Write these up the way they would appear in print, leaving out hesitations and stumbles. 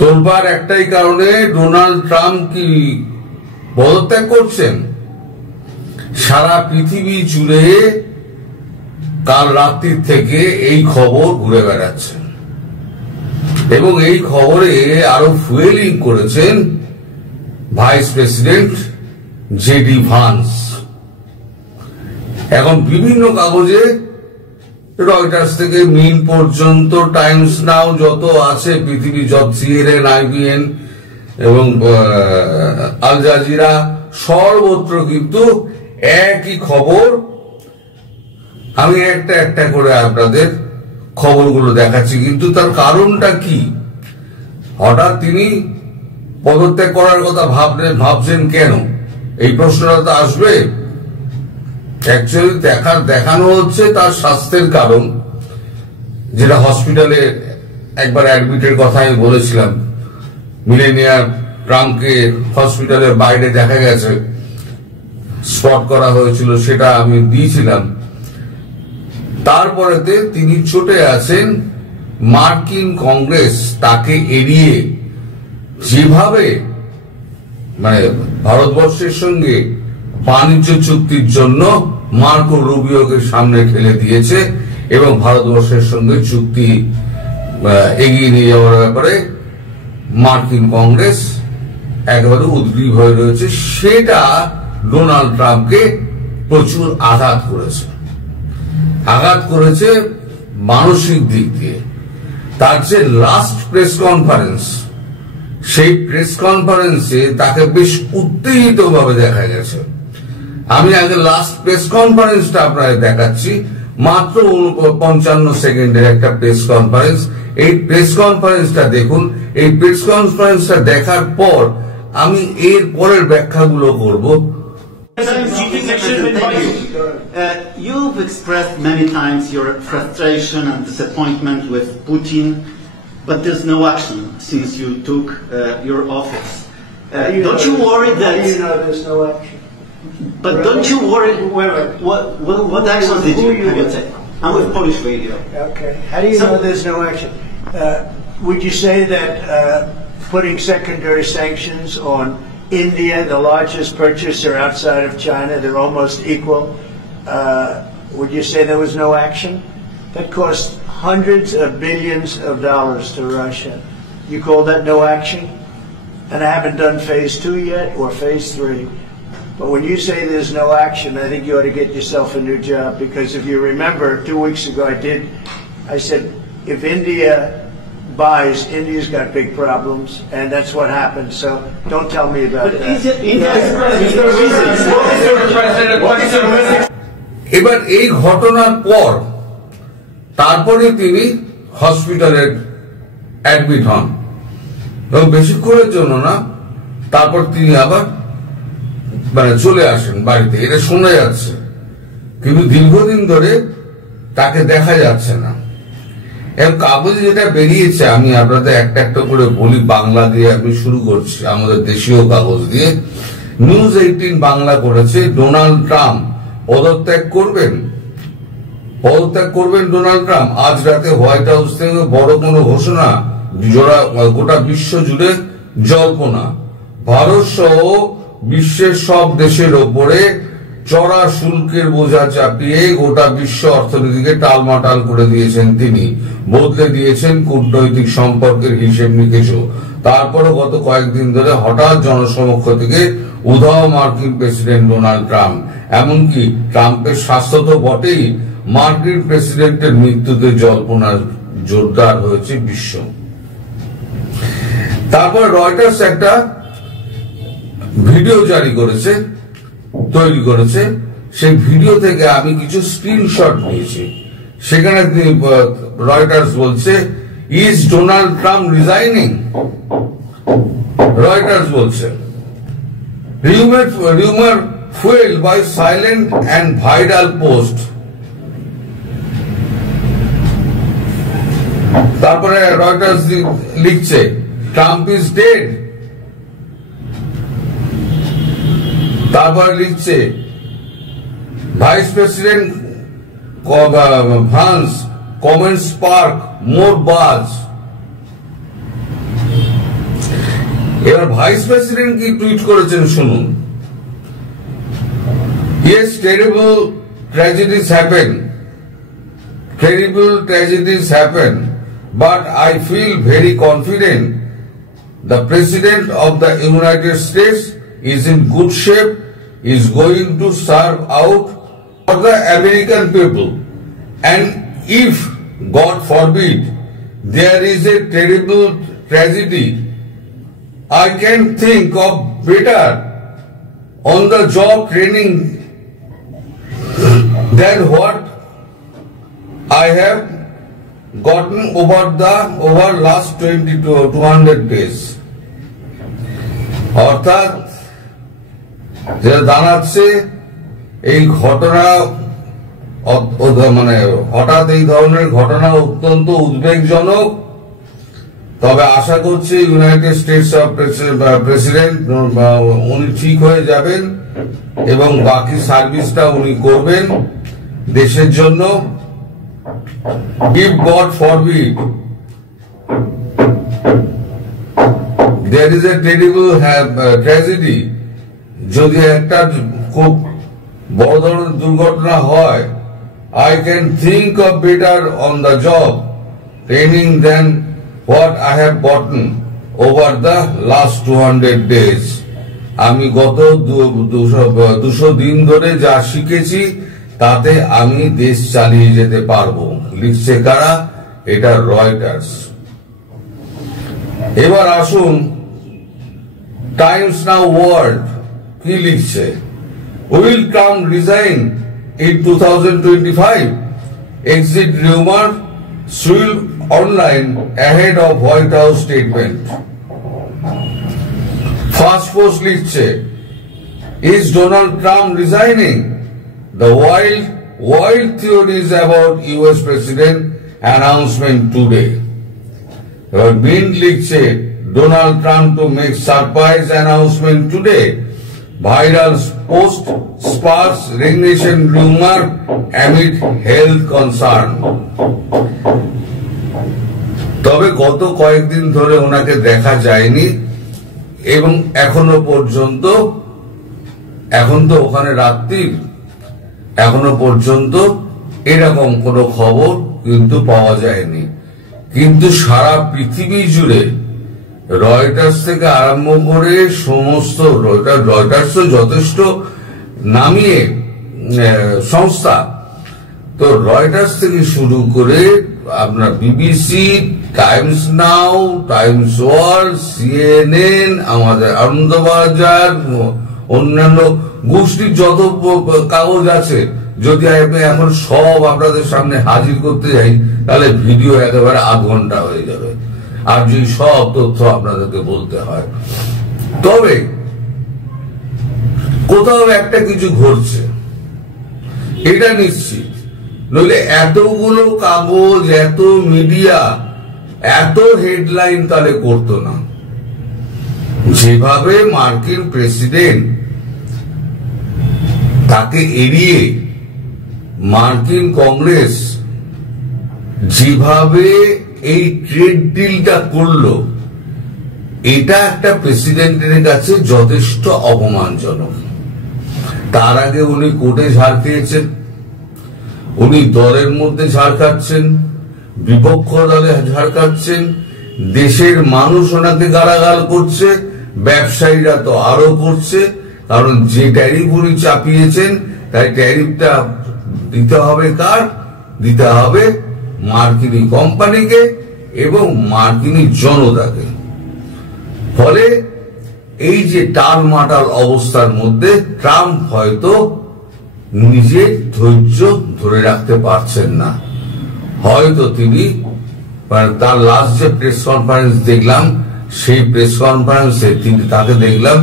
তোলবার একটাই কারণে, Donald Trump কি পদত্যাগ করছেন? সারা পৃথিবী জুড়ে কাল রাত্রির থেকে এই খবর ঘুরে বেড়াচ্ছে এবং এই খবরে আরো ফুয়েলিং করেছেন ভাইস প্রেসিডেন্ট জেডি ভান্স। এখন বিভিন্ন কাগজে, রয়টার্স থেকে মিন পর্যন্ত, টাইমস নাও, যত আছে পৃথিবী, CNN, IBN এবং আল জাজিরা, সর্বত্র কিন্তু একই খবর। আমি একটা একটা করে আপনাদের খবরগুলো দেখাচ্ছি, কিন্তু তার কারণটা কি? হঠাৎ তিনি পদত্যাগ করার কথা ভাবছেন কেন? এই প্রশ্নটা তো আসবে। অ্যাকচুয়ালি দেখানো হচ্ছে তার স্বাস্থ্যের কারণ, যেটা হসপিটালে একবার অ্যাডমিটের কথা আমি বলেছিলাম। মিলেনিয়ার ট্রাম্পকে হসপিটালের বাইরে দেখা গেছে, স্পট করা হয়েছিল, সেটা আমি দিয়েছিলাম। তারপরেতে তিনি ছুটে আছেন মার্কিন কংগ্রেস তাকে এড়িয়ে, যেভাবে মানে ভারতবর্ষের সঙ্গে বাণিজ্য চুক্তির জন্য মার্কো রুবিওকে সামনে ঠেলে দিয়েছে এবং ভারতবর্ষের সঙ্গে চুক্তি এগিয়ে নিয়ে যাওয়ার ব্যাপারে মার্কিন কংগ্রেস একেবারে উদ্গ্রীব হয়ে রয়েছে। সেটা ডোনাল্ড ট্রাম্পকে প্রচুর আঘাত করেছে মানসিক দিক দিয়ে। তার যে লাস্ট প্রেস কনফারেন্স, সেই প্রেস কনফারেন্সে তাকে বেশ উত্তেজিত ভাবে দেখা গেছে। আমি আগে লাস্ট প্রেস কনফারেন্সটা আপনাদের দেখাচ্ছি, মাত্র 55 সেকেন্ডের একটা প্রেস কনফারেন্স। এই প্রেস কনফারেন্সটা দেখুন। এই প্রেস কনফারেন্সটা দেখার পর আমি এর পরের ব্যাখ্যাগুলো করব। You've expressed many times your frustration and disappointment with Putin, but there's no action since you took your office. Don't you worry that... How do you know there's no action? But don't you worry... What action did you take? I'm with Polish radio. Okay. How do you know there's no action? Would you say that putting secondary sanctions on India, the largest purchaser outside of China, they're almost equal, would you say there was no action? That cost hundreds of billions of dollars to Russia. You call that no action? And I haven't done phase 2 yet or phase 3. But when you say there's no action, I think you ought to get yourself a new job, because if you remember 2 weeks ago I said if India buys, India's got big problems, and that's what happened. So don't tell me about that. এবার এই ঘটনার পর তারপরে তিনি হসপিটালে admit হন এবং বেশিক্ষণের জন্য না, তারপর তিনি আবার চলে আসেন বাড়িতে। এটা শোনা যাচ্ছে, কিন্তু দীর্ঘদিন ধরে তাকে দেখা যাচ্ছে না। এবং কাগজে যেটা বেরিয়েছে, আমি আপনাদের একটা একটা করে বলি। বাংলা দিয়ে আমি শুরু করছি, আমাদের দেশীয় কাগজ দিয়ে। নিউজ 18 বাংলা করেছে, ডোনাল্ড ট্রাম্প পদত্যাগ করবেন ডোনাল্ড ট্রাম্প। আজ রাতে হোয়াইট হাউস থেকে বড় কোনো ঘোষণা, গোটা বিশ্ব জুড়ে জল্পনা। ভারত সহ বিশ্বের সব দেশের ওপরে চড়া শুল্কের বোঝা চাপিয়ে গোটা বিশ্ব অর্থনীতিকে টালমাটাল করে দিয়েছেন তিনি। বদলে দিয়েছেন কূটনৈতিক সম্পর্কের হিসেব নিকেশও। তারপরে গত কয়েকদিন ধরে হঠাৎ জনসমক্ষ থেকে উধাও মার্কিন প্রেসিডেন্ট ডোনাল্ড ট্রাম্প। এমনকি ট্রাম্পের স্বাস্থ্য তো বটেই, মার্কিন প্রেসিডেন্টের মৃত্যুতে জল্পনা জোরদার হয়েছে বিশ্ব। তারপর রয়টার্স একটা ভিডিও তৈরি করেছে। সেই ভিডিও থেকে আমি কিছু স্ক্রিনশট নিয়েছি। সেখানে রয়টার্স বলছে, is Donald Trump resigning? Reuters বলছে, rumor fueled by silent and viral post. তারপরে রয়টার্স লিখছে, ট্রাম্প ইজ ডেড। তারপরে লিখছে, vice president Vance comment spark more buzz. এবার ভাইস প্রেসিডেন্ট কি টুইট করেছেন শুনুন। Yes, terrible tragedies happen, but I feel very confident the President of the United States is in good shape, is going to serve out for the American people. And if, God forbid, there is a terrible tragedy, I can think of better on-the-job training than what I have gotten over last 200 days. অর্থাৎ যেটা দাঁড়াচ্ছে এই ঘটনা মানে হঠাৎ এই ধরনের ঘটনা অত্যন্ত উদ্বেগজনক, তবে আশা করছি ইউনাইটেড স্টেটস অফ প্রেসিডেন্ট উনি ঠিক হয়ে যাবেন এবং বাকি সার্ভিসটা উনি করবেন দেশের জন্য। If God forbid there is a terrible tragedy, যদি একটা খুব বড় ধরনের দুর্ঘটনা হয়, I can think of better on the job training than what I have gotten over the last 200 days. আমি গত 200 দিন ধরে যা শিখেছি তাতে আমি দেশ চালিয়ে যেতে পারবো। লিখছে কারা? এটা রয়টার্স। এবার আসুন টাইমস নাও ওয়ার্ল্ড কি লিখছে। Will Trump resign in 2025? Exit rumor swirl online ahead of White House statement. Fast Post লিখছে, is Donald Trump resigning? The wild theories about US President announcement today. Mint লিখছে, Donald Trump to make surprise announcement today. Viral post sparks resignation rumor amid health concern. তবে গত কয়েকদিন ধরে ওনাকে দেখা যায়নি এবং এখনো পর্যন্ত, এখন তো ওখানে রাত্রির, এখনো পর্যন্ত এরকম কোনো খবর কিন্তু পাওয়া যায়নি। কিন্তু সারা পৃথিবী জুড়ে রয়টার্স থেকে আরম্ভ করে সমস্ত রয়টার্স যথেষ্ট নামিয়ে সংস্থা, তো রয়টার্স থেকে শুরু করে আপনার বিবিসি, টাইমস নাও, টাইমস ওয়ার্ল্ড, সিএনএন, আমাদের আনন্দবাজার, অন্যান্য গোষ্ঠীর যত কাগজ আছে, যদি আমি এখন সব আপনাদের সামনে হাজির করতে যাই তাহলে ভিডিও একেবারে আধ ঘন্টা হয়ে যাবে, আর যদি সব তথ্য আপনাদেরকে বলতে হয়। তবে কোথাও একটা কিছু ঘটছে এটা নিশ্চিত, নইলে এতগুলো কাগজ, এত মিডিয়া, এত হেডলাইন তাহলে করতো না। যেভাবে মার্কিন প্রেসিডেন্ট তাকে এড়িয়ে মার্কিন কংগ্রেস যেভাবে এই ট্রেড ডিলটা করলো, এটা একটা প্রেসিডেন্টের কাছে যথেষ্ট অপমানজনক। তার আগে উনি কোর্টে ঝাড় খেয়েছেন, উনি দলের মধ্যে ঝাড় খাচ্ছেন, বিপক্ষ দলে ঝাড় খাচ্ছেন, দেশের মানুষ ওনাকে গালাগাল করছে, ব্যবসায়ীরা তো আরো করছে, কারণ যে ট্যারিফ উনি চাপিয়েছেন তাই ট্যারিফটা দিতে হবে কার? দিতে হবে মার্কিনী কোম্পানিকে এবং মার্কিনী জনতাকে। ফলে এই যে টালমাটাল অবস্থার মধ্যে ট্রাম্প হয়তো নিজের ধৈর্য ধরে রাখতে পারছেন না। হয়তো তিনি তার লাস্ট যে প্রেস কনফারেন্স দেখলাম, সেই প্রেস কনফারেন্সে তাকে দেখলাম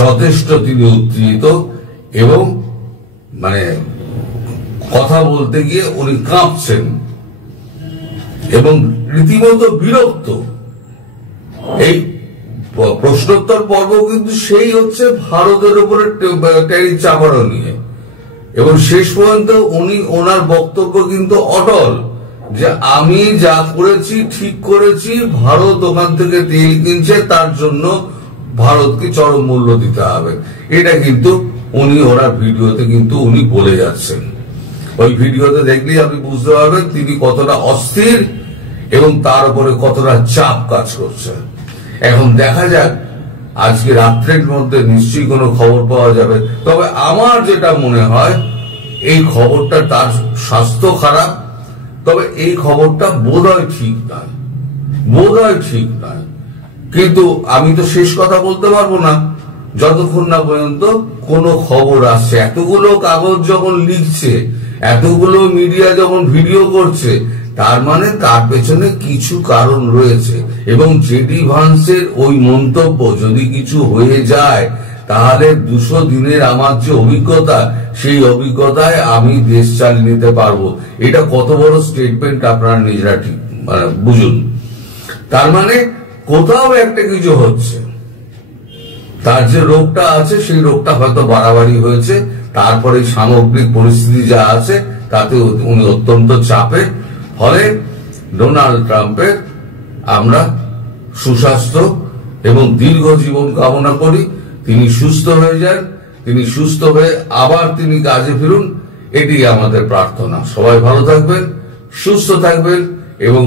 যথেষ্ট তিনি উত্তেজিত এবং মানে কথা বলতে গিয়ে উনি কাঁপছেন এবং রীতিমতো বিরক্ত। এই প্রশ্নোত্তর পর্ব কিন্তু সেই হচ্ছে ভারতের উপরে ট্যারিফ চাপানো নিয়ে, এবং শেষ পর্যন্ত উনি ওনার বক্তব্য কিন্তু অটল যে আমি যা করেছি ঠিক করেছি, ভারত ওখান থেকে তেল কিনছে, তার জন্য ভারতকে চরম মূল্য দিতে হবে। এটা কিন্তু ওরা ভিডিওতে কিন্তু উনি বলে যাচ্ছেন। ওই ভিডিওতে দেখলেই আপনি বুঝতে পারবেন তিনি কতটা অস্থির এবং তার উপরে কতটা চাপ কাজ করছে। এখন দেখা যাক আজকে রাত্রের মধ্যে নিশ্চয়ই কোনো খবর পাওয়া যাবে। তবে আমার যেটা মনে হয় এই খবরটা, তার স্বাস্থ্য খারাপ, তবে এই খবরটা বোধহয় ঠিক নয়, কিন্তু আমি তো শেষ কথা বলতে পারবো না যতক্ষণ না পর্যন্ত কোনো খবর আসছে। এতগুলো কাগজ যখন লিখছে, এতগুলো মিডিয়া যখন ভিডিও করছে, তার মানে তার পেছনে কিছু কারণ রয়েছে। এবং জেডি ভান্সের ওই মন্তব্য যদি কিছু হয়ে যায়, তাহলে 200 দিনের আমার যে অভিজ্ঞতা, সেই অভিজ্ঞতায় আমি দেশ চালিয়ে নিতে পারবো। এটা কত বড় স্টেটমেন্ট আপনারা নিজেরা ঠিক বুঝুন। তার মানে কোথাও একটা কিছু হচ্ছে, তার যে রোগটা আছে সেই রোগটা হয়তো বাড়াবাড়ি হয়েছে। তারপরে সামগ্রিক পরিস্থিতি যা আছে তাতে উনি অত্যন্ত চাপে। ফলে ডোনাল্ড ট্রাম্পের আমরা সুস্বাস্থ্য এবং দীর্ঘ জীবন কামনা করি। তিনি সুস্থ হয়ে যান, তিনি সুস্থ হয়ে আবার তিনি কাজে ফিরুন, এটি আমাদের প্রার্থনা। সবাই ভালো থাকবেন, সুস্থ থাকবেন এবং